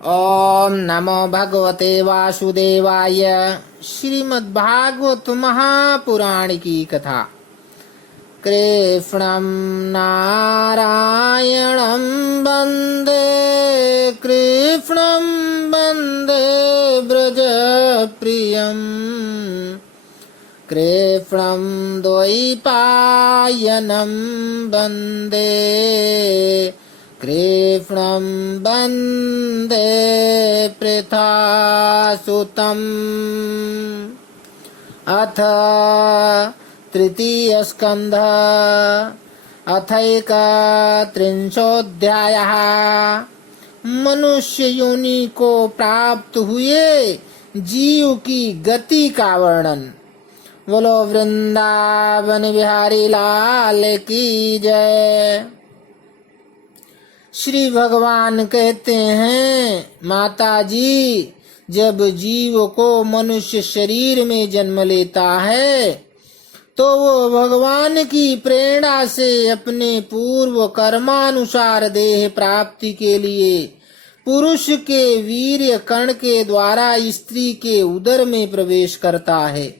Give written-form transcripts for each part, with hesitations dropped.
ओम नमो भगवते वासुदेवाय। श्रीमद्भागवत महापुराण की कथा। कृष्णं नारायणं वन्दे, कृष्णं वन्दे व्रजप्रियं, कृष्णं द्वैपायनं वन्दे, कृष्णं वन्दे पृथासुतम्। अथ तृतीय स्कंध अथैकत्रिंशोऽध्यायः। मनुष्य योनि को प्राप्त हुए जीव की गति का वर्णन। बोलो वृंदावन बिहारी लाल की जय। श्री भगवान कहते हैं, माता जी, जब जीव को मनुष्य शरीर में जन्म लेता है तो वो भगवान की प्रेरणा से अपने पूर्व कर्मानुसार देह प्राप्ति के लिए पुरुष के वीर्य कण के द्वारा स्त्री के उदर में प्रवेश करता है।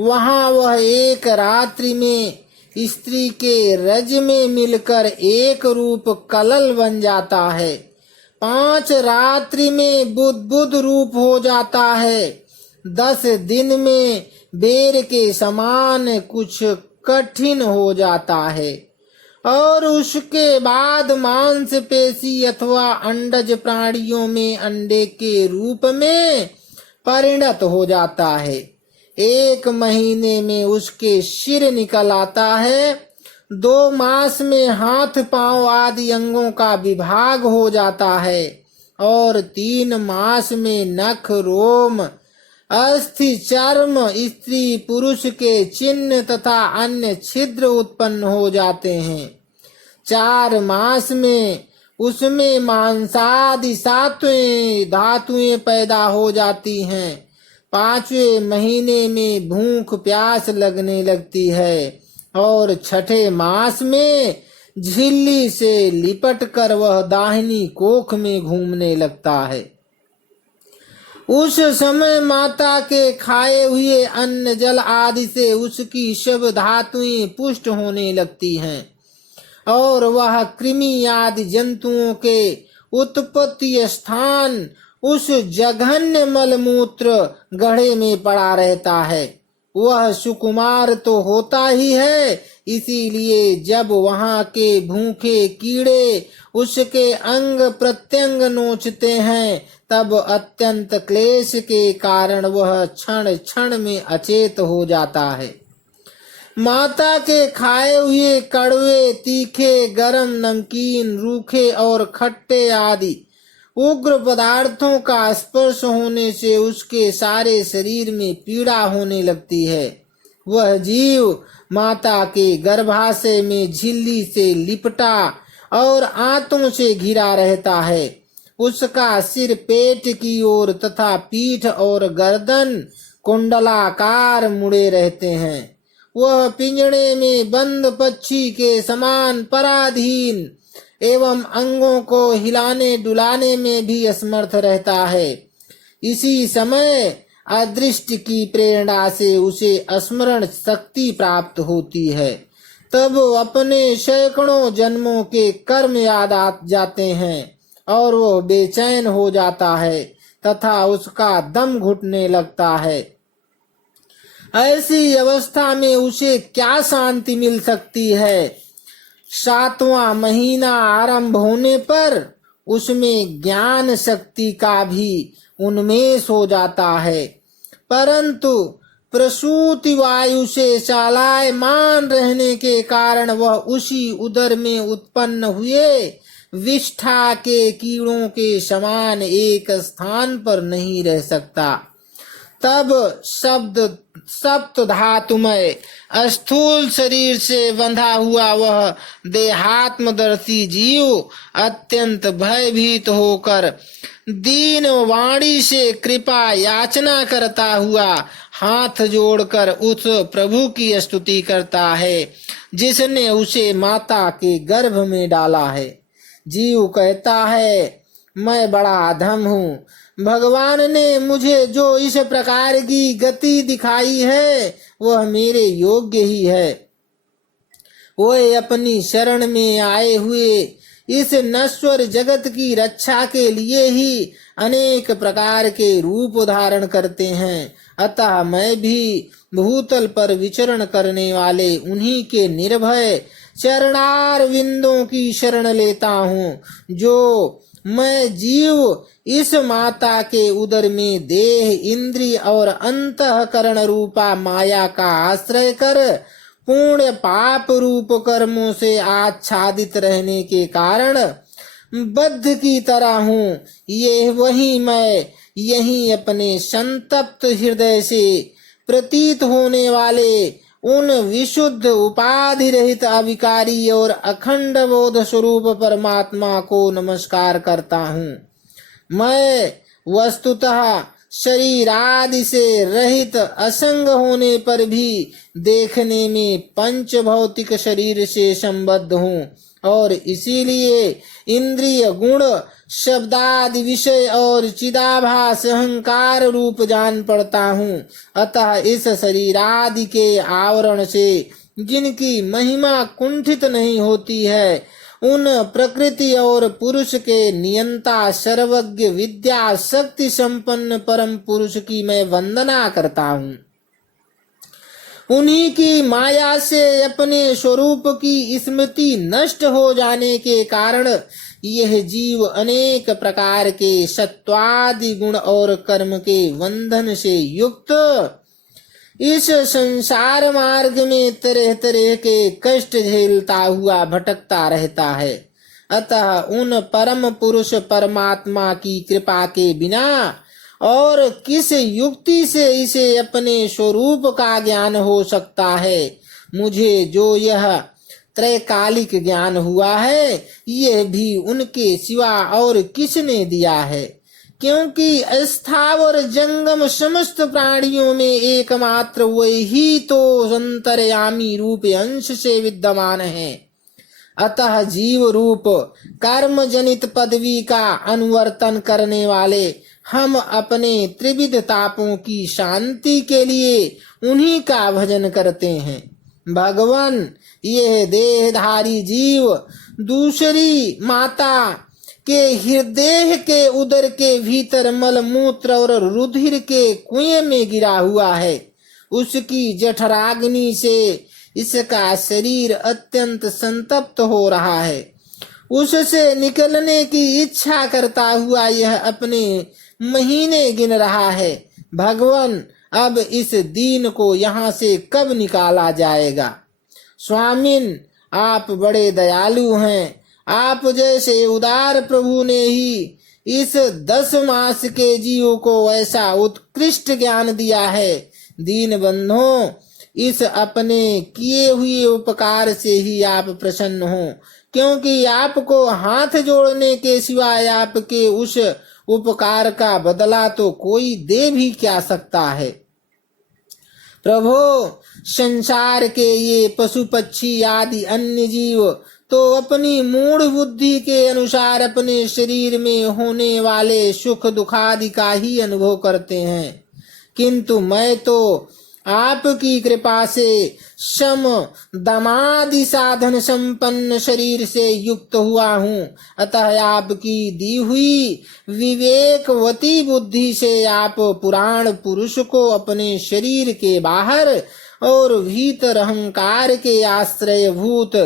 वहां वह एक रात्रि में स्त्री के रज में मिलकर एक रूप कलल बन जाता है। 5 रात्रि में बुद्ध रूप हो जाता है। 10 दिन में बेर के समान कुछ कठिन हो जाता है और उसके बाद मांस पेशी अथवा अंडज प्राणियों में अंडे के रूप में परिणत हो जाता है। 1 महीने में उसके सिर निकल आता है। 2 मास में हाथ पांव आदि अंगों का विभाग हो जाता है और 3 मास में नख रोम अस्थि चर्म स्त्री पुरुष के चिन्ह तथा अन्य छिद्र उत्पन्न हो जाते हैं। 4 मास में उसमें मांसादि 7वें धातुएं पैदा हो जाती हैं। 5वें महीने में भूख प्यास लगने लगती है और 6ठे मास में झिल्ली से लिपट कर वह दाहिनी कोख में घूमने लगता है। उस समय माता के खाए हुए अन्न जल आदि से उसकी सब धातुएं पुष्ट होने लगती हैं और वह कृमि आदि जंतुओं के उत्पत्ति स्थान उस जघन्य मलमूत्र गढ़े में पड़ा रहता है। वह सुकुमार तो होता ही है, इसीलिए जब वहां के भूखे कीड़े उसके अंग प्रत्यंग नोचते हैं तब अत्यंत क्लेश के कारण वह क्षण क्षण में अचेत हो जाता है। माता के खाए हुए कड़वे, तीखे, गरम, नमकीन, रूखे और खट्टे आदि उग्र पदार्थों का स्पर्श होने से उसके सारे शरीर में पीड़ा होने लगती है। वह जीव माता के गर्भाशय में झिल्ली से लिपटा और आंतों से घिरा रहता है। उसका सिर पेट की ओर तथा पीठ और गर्दन कुंडलाकार मुड़े रहते हैं। वह पिंजड़े में बंद पक्षी के समान पराधीन एवं अंगों को हिलाने डुलाने में भी असमर्थ रहता है। इसी समय अदृष्ट की प्रेरणा से उसे स्मरण शक्ति प्राप्त होती है। तब अपने सैकड़ों जन्मों के कर्म याद आ जाते हैं और वो बेचैन हो जाता है तथा उसका दम घुटने लगता है। ऐसी अवस्था में उसे क्या शांति मिल सकती है? 7वां महीना आरंभ होने पर उसमें ज्ञान शक्ति का भी उन्मेष हो जाता है, परंतु प्रसूति वायु से चालायमान रहने के कारण वह उसी उदर में उत्पन्न हुए विष्ठा के कीड़ों के समान एक स्थान पर नहीं रह सकता। तब सप्त धातुमय स्थूल शरीर से बंधा हुआ वह देहात्मदर्शी जीव अत्यंत भयभीत होकर दीन वाणी से कृपा याचना करता हुआ हाथ जोड़कर उस प्रभु की स्तुति करता है जिसने उसे माता के गर्भ में डाला है। जीव कहता है, मैं बड़ा अधम हूँ। भगवान ने मुझे जो इस प्रकार की गति दिखाई है वह मेरे योग्य ही है। वह अपनी शरण में आए हुए इस नश्वर जगत की रक्षा के लिए ही अनेक प्रकार के रूप धारण करते हैं। अतः मैं भी भूतल पर विचरण करने वाले उन्हीं के निर्भय चरणार विंदों की शरण लेता हूँ। जो मैं जीव इस माता के उदर में देह, इंद्रिय और अंतःकरण रूपा माया का आश्रय कर पुण्य पाप रूप कर्मों से आच्छादित रहने के कारण बद्ध की तरह हूँ, ये वही मैं यही अपने संतप्त हृदय से प्रतीत होने वाले उन विशुद्ध उपाधि रहित अविकारी और अखंड बोध स्वरूप परमात्मा को नमस्कार करता हूँ। मैं वस्तुतः शरीर आदि से रहित असंग होने पर भी देखने में पंच भौतिक शरीर से संबद्ध हूँ और इसीलिए इंद्रिय, गुण, शब्दादि विषय और चिदाभास अहंकार रूप जान पड़ता हूँ। अतः इस शरीर आदि के आवरण से जिनकी महिमा कुंठित नहीं होती है, उन प्रकृति और पुरुष के नियंता, सर्वज्ञ, विद्या शक्ति संपन्न परम पुरुष की मैं वंदना करता हूँ। उन्हीं की माया से अपने स्वरूप की स्मृति नष्ट हो जाने के कारण यह जीव अनेक प्रकार के सत्वादि गुण और कर्म के बंधन से युक्त इस संसार मार्ग में तरह तरह के कष्ट झेलता हुआ भटकता रहता है। अतः उन परम पुरुष परमात्मा की कृपा के बिना और किस युक्ति से इसे अपने स्वरूप का ज्ञान हो सकता है। मुझे जो यह त्रैकालिक ज्ञान हुआ है, यह भी उनके सिवा और किसने दिया है, क्योंकि स्थावर जंगम समस्त प्राणियों में एकमात्र वही तो अंतर्यामी रूप अंश से विद्यमान है। अतः जीव रूप कर्म जनित पदवी का अनुवर्तन करने वाले हम अपने त्रिविध तापों की शांति के लिए उन्हीं का भजन करते हैं। भगवान, यह देहधारी जीव दूसरी माता के हृदय के उदर के भीतर मल मूत्र और रुधिर के कुएं में गिरा हुआ है। उसकी जठराग्नि से इसका शरीर अत्यंत संतप्त हो रहा है। उससे निकलने की इच्छा करता हुआ यह अपने महीने गिन रहा है। भगवान, अब इस दीन को यहाँ से कब निकाला जाएगा? स्वामिन, आप बड़े दयालु हैं। आप जैसे उदार प्रभु ने ही इस 10 मास के जीव को ऐसा उत्कृष्ट ज्ञान दिया है। दीन बंधुओं, इस अपने किए हुए उपकार से ही आप प्रसन्न हो, क्योंकि आपको हाथ जोड़ने के सिवाय आपके उस उपकार का बदला तो कोई दे भी क्या सकता है। प्रभु, संसार के ये पशु पक्षी आदि अन्य जीव तो अपनी मूढ़ बुद्धि के अनुसार अपने शरीर में होने वाले सुख दुखादि का ही अनुभव करते हैं, किंतु मैं तो आपकी कृपा से सम दमादि साधन संपन्न शरीर से युक्त हुआ हूँ। अतः आपकी दी हुई विवेकवती बुद्धि से आप पुराण पुरुष को अपने शरीर के बाहर और भीतर अहंकार के आश्रय भूत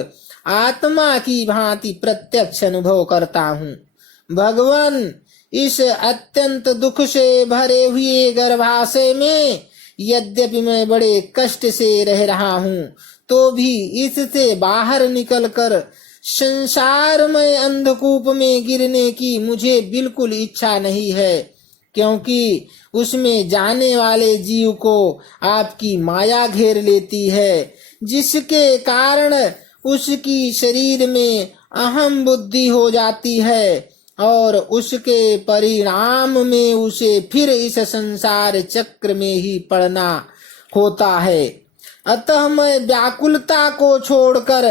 आत्मा की भांति प्रत्यक्ष अनुभव करता हूँ। भगवान, इस अत्यंत दुख से भरे हुए गर्भाशय में यद्यपि मैं बड़े कष्ट से रह रहा हूँ, तो भी इससे बाहर निकलकर संसार में अंधकूप में गिरने की मुझे बिल्कुल इच्छा नहीं है, क्योंकि उसमें जाने वाले जीव को आपकी माया घेर लेती है, जिसके कारण उसकी शरीर में अहम बुद्धि हो जाती है और उसके परिणाम में उसे फिर इस संसार चक्र में ही पड़ना होता है। अतः मैं व्याकुलता को छोड़कर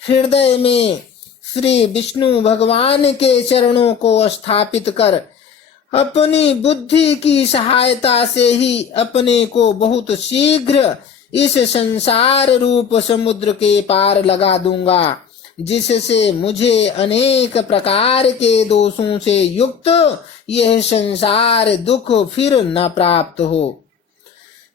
हृदय में श्री विष्णु भगवान के चरणों को स्थापित कर अपनी बुद्धि की सहायता से ही अपने को बहुत शीघ्र इस संसार रूप समुद्र के पार लगा दूंगा, जिससे मुझे अनेक प्रकार के दोषों से युक्त यह संसार दुख फिर न प्राप्त हो।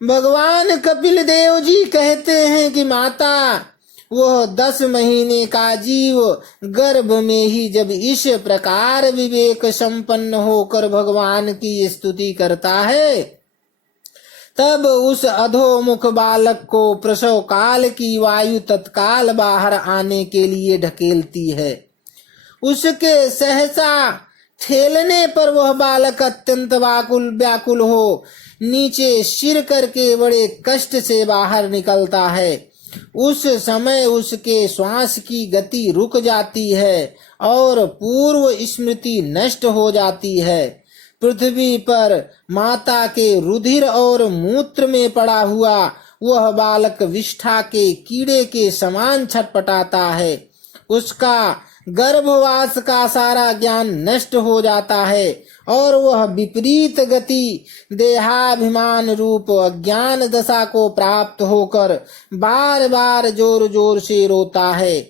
भगवान कपिल देव जी कहते हैं कि माता, वह 10 महीने का जीव गर्भ में ही जब इस प्रकार विवेक संपन्न होकर भगवान की स्तुति करता है, तब उस अधोमुख बालक को प्रसव काल की वायु तत्काल बाहर आने के लिए ढकेलती है। उसके सहसा ठेलने पर वह बालक अत्यंत व्याकुल हो नीचे सिर करके बड़े कष्ट से बाहर निकलता है। उस समय उसके श्वास की गति रुक जाती है और पूर्व स्मृति नष्ट हो जाती है। पृथ्वी पर माता के रुधिर और मूत्र में पड़ा हुआ वह बालक विष्ठा के कीड़े के समान छटपटाता है। उसका गर्भवास का सारा ज्ञान नष्ट हो जाता है और वह विपरीत गति देहाभिमान रूप अज्ञान दशा को प्राप्त होकर बार बार जोर जोर से रोता है।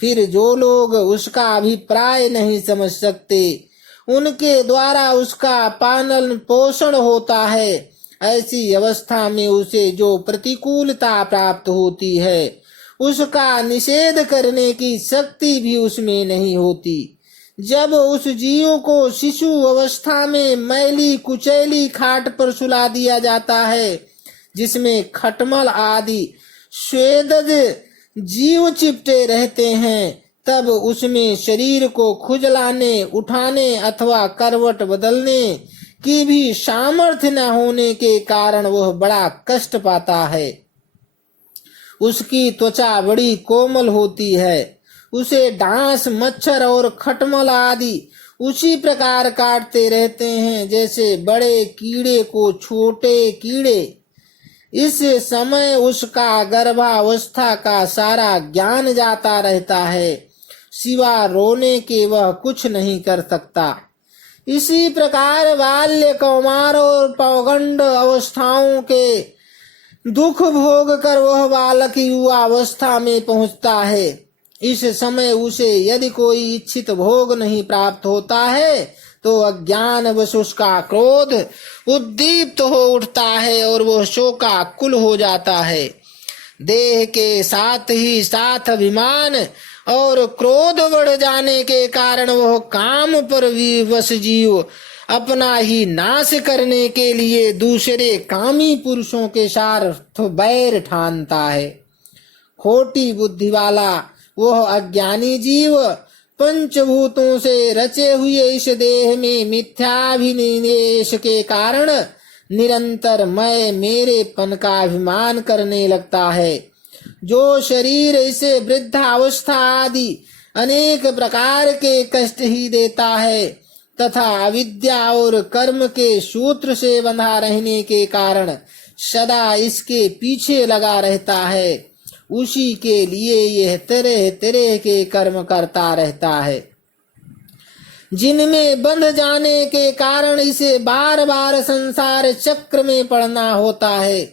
फिर जो लोग उसका अभिप्राय नहीं समझ सकते, उनके द्वारा उसका पालन पोषण होता है। ऐसी अवस्था में उसे जो प्रतिकूलता प्राप्त होती है, उसका निषेध करने की शक्ति भी उसमें नहीं होती। जब उस जीव को शिशु अवस्था में मैली कुचैली खाट पर सुला दिया जाता है, जिसमें खटमल आदि स्वेदज जीव चिपटे रहते हैं, तब उसमें शरीर को खुजलाने, उठाने अथवा करवट बदलने की भी सामर्थ्य न होने के कारण वह बड़ा कष्ट पाता है। उसकी त्वचा बड़ी कोमल होती है। उसे डांस, मच्छर और खटमल आदि उसी प्रकार काटते रहते हैं जैसे बड़े कीड़े को छोटे कीड़े। इस समय उसका गर्भावस्था का सारा ज्ञान जाता रहता है, सिवा रोने के वह कुछ नहीं कर सकता। इसी प्रकार बाल्य, कौमार और पौगंड अवस्थाओं के दुख भोग कर वह बालक युवा अवस्था में पहुंचता है। इस समय उसे यदि कोई इच्छित भोग नहीं प्राप्त होता है तो अज्ञान वश उसका क्रोध उद्दीप्त हो उठता है और वह शोकाकुल हो जाता है। देह के साथ ही साथ अभिमान और क्रोध बढ़ जाने के कारण वह काम पर विवश जीव अपना ही नाश करने के लिए दूसरे कामी पुरुषों के साथ बैर ठानता है। खोटी बुद्धि वाला वह अज्ञानी जीव पंचभूतों से रचे हुए इस देह में मिथ्याभिनिवेश के कारण निरंतर मैं मेरेपन का अभिमान करने लगता है। जो शरीर इसे वृद्धावस्था आदि अनेक प्रकार के कष्ट ही देता है तथा अविद्या और कर्म के सूत्र से बंधा रहने के कारण सदा इसके पीछे लगा रहता है, उसी के लिए यह तरह तरह के कर्म करता रहता है, जिनमें बंध जाने के कारण इसे बार बार संसार चक्र में पड़ना होता है।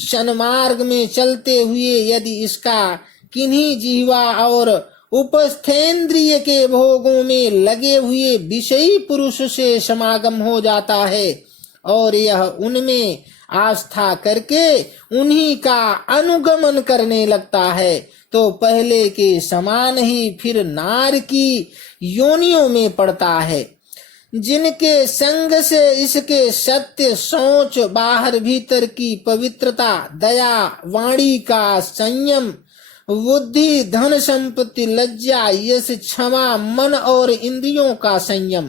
सन्मार्ग में चलते हुए यदि इसका किन्हीं जीवा और उपस्थेंद्रिय के भोगों में लगे हुए विषयी पुरुष से समागम हो जाता है और यह उनमें आस्था करके उन्हीं का अनुगमन करने लगता है, तो पहले के समान ही फिर नार की योनियों में पड़ता है। जिनके संग से इसके सत्य, सोच, बाहर भीतर की पवित्रता, दया, वाणी का संयम, बुद्धि, धन संपत्ति, लज्जा, यश, क्षमा, मन और इंद्रियों का संयम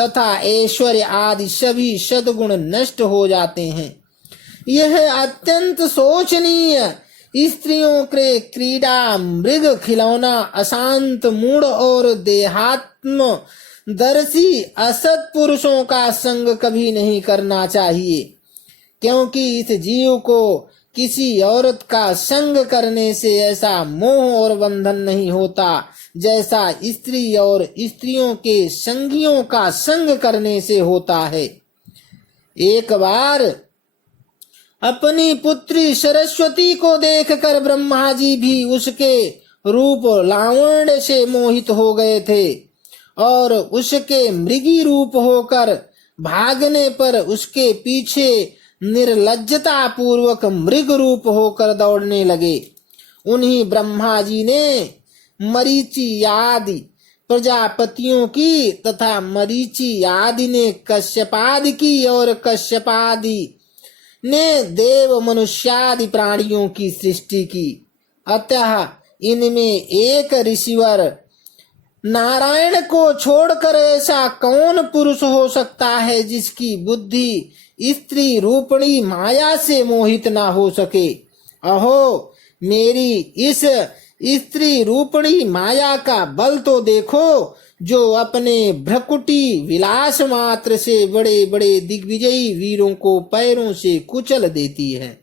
तथा ऐश्वर्य आदि सभी सद्गुण नष्ट हो जाते हैं। यह अत्यंत शोचनीय स्त्रियों के क्रीड़ा, मृग खिलौना, अशांत मूढ़ और देहात्म दर्शी असत पुरुषों का संग कभी नहीं करना चाहिए, क्योंकि इस जीव को किसी औरत का संग करने से ऐसा मोह और बंधन नहीं होता जैसा स्त्री और स्त्रियों के संगियों का संग करने से होता है। एक बार अपनी पुत्री सरस्वती को देखकर ब्रह्मा जी भी उसके रूप लावण्य से मोहित हो गए थे और उसके मृगी रूप होकर भागने पर उसके पीछे निर्लज्जता पूर्वक मृग रूप होकर दौड़ने लगे। उन्हीं ब्रह्मा जी ने मरीचि आदि प्रजापतियों की तथा मरीचि आदि ने कश्यपादि की और कश्यपादि ने देव मनुष्यादि प्राणियों की सृष्टि की। अतः इनमें एक ऋषिवर नारायण को छोड़कर ऐसा कौन पुरुष हो सकता है जिसकी बुद्धि स्त्री रूपणी माया से मोहित ना हो सके। अहो, मेरी इस स्त्री रूपणी माया का बल तो देखो, जो अपने भ्रकुटी विलास मात्र से बड़े बड़े दिग्विजयी वीरों को पैरों से कुचल देती है।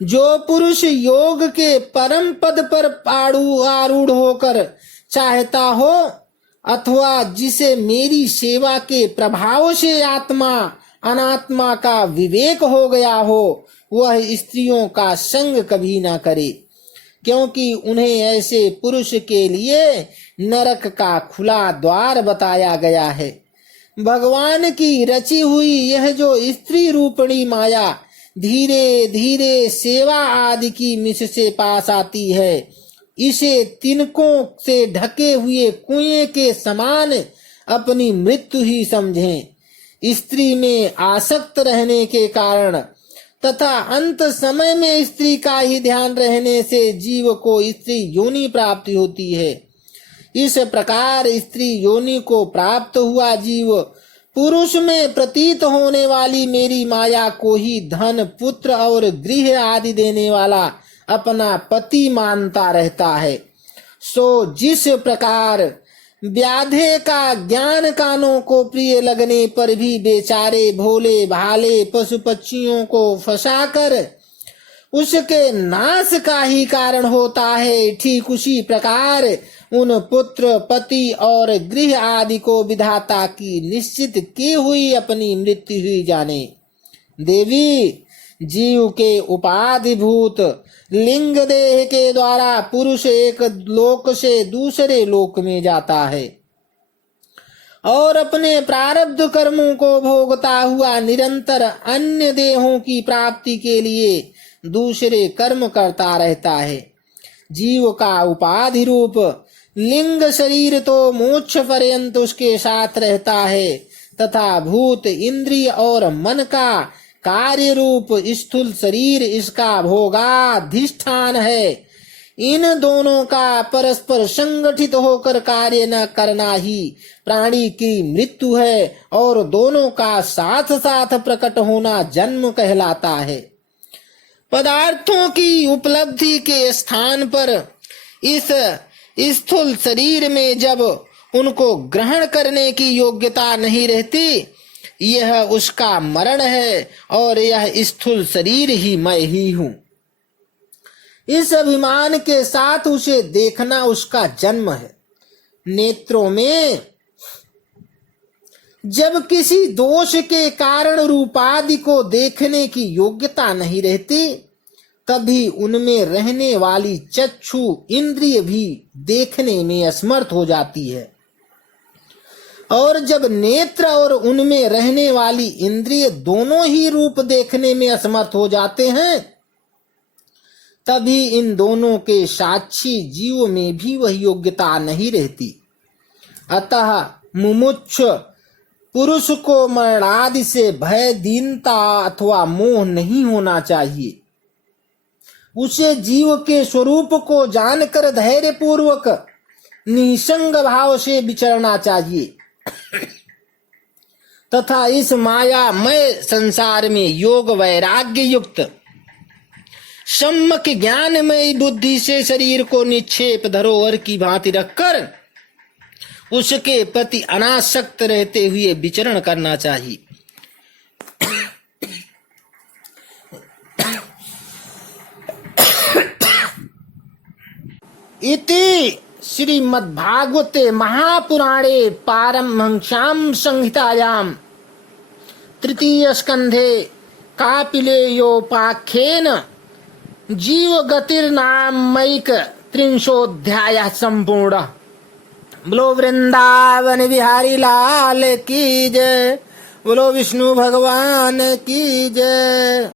जो पुरुष योग के परम पद पर आरूढ़ होकर चाहता हो अथवा जिसे मेरी सेवा के प्रभाव से आत्मा अनात्मा का विवेक हो गया हो, वह स्त्रियों का संग कभी ना करे, क्योंकि उन्हें ऐसे पुरुष के लिए नरक का खुला द्वार बताया गया है। भगवान की रची हुई यह जो स्त्री रूपणी माया धीरे धीरे सेवा आदि की मिश से पास आती है, इसे तिनकों से ढके हुए कुएं के समान अपनी मृत्यु ही समझें। स्त्री में आसक्त रहने के कारण तथा अंत समय में स्त्री का ही ध्यान रहने से जीव को स्त्री योनि प्राप्ति होती है। इस प्रकार स्त्री योनि को प्राप्त हुआ जीव पुरुष में प्रतीत होने वाली मेरी माया को ही धन पुत्र और गृह आदि देने वाला अपना पति मानता रहता है। सो जिस प्रकार व्याधे का ज्ञान कानों को प्रिय लगने पर भी बेचारे भोले भाले पशु पक्षियों को फंसाकर उसके नाश का ही कारण होता है, ठीक उसी प्रकार उन पुत्र पति और गृह आदि को विधाता की निश्चित की हुई अपनी मृत्यु ही जाने। देवी, जीव के उपाधिभूत लिंग देह के द्वारा पुरुष एक लोक से दूसरे लोक में जाता है और अपने प्रारब्ध कर्मों को भोगता हुआ निरंतर अन्य देहों की प्राप्ति के लिए दूसरे कर्म करता रहता है। जीव का उपाधि रूप लिंग शरीर तो मोक्ष पर्यंत उसके साथ रहता है तथा भूत इंद्रिय और मन का कार्य रूप स्थूल शरीर इसका भोगाधिष्ठान है। इन दोनों का परस्पर संगठित होकर कार्य न करना ही प्राणी की मृत्यु है और दोनों का साथ साथ प्रकट होना जन्म कहलाता है। पदार्थों की उपलब्धि के स्थान पर इस स्थूल शरीर में जब उनको ग्रहण करने की योग्यता नहीं रहती, यह उसका मरण है और यह स्थूल शरीर ही मैं ही हूं। इस अभिमान के साथ उसे देखना उसका जन्म है। नेत्रों में जब किसी दोष के कारण रूपादि को देखने की योग्यता नहीं रहती, तभी उनमें रहने वाली चक्षु इंद्रिय भी देखने में असमर्थ हो जाती है और जब नेत्र और उनमें रहने वाली इंद्रिय दोनों ही रूप देखने में असमर्थ हो जाते हैं, तभी इन दोनों के साक्षी जीव में भी वह योग्यता नहीं रहती। अतः मुमुक्ष पुरुष को मरणादि से भय, दीनता अथवा मोह नहीं होना चाहिए। उसे जीव के स्वरूप को जानकर धैर्य पूर्वक निसंग भाव से विचरना चाहिए तथा इस मायामय संसार में योग वैराग्य युक्त सम्यक ज्ञानमय बुद्धि से शरीर को निक्षेप धरोहर की भांति रखकर उसके प्रति अनासक्त रहते हुए विचरण करना चाहिए। इति श्रीमद्भागवते महापुराणे पारमहंस्यां संहितायां तृतीय स्कंधे कापिलेयोपाख्येन जीव गतिर्नामैक त्रिंशोऽध्यायः संपूर्ण। बोलो वृंदावन बिहारी लाल की जय, बोलो विष्णु भगवान की जय।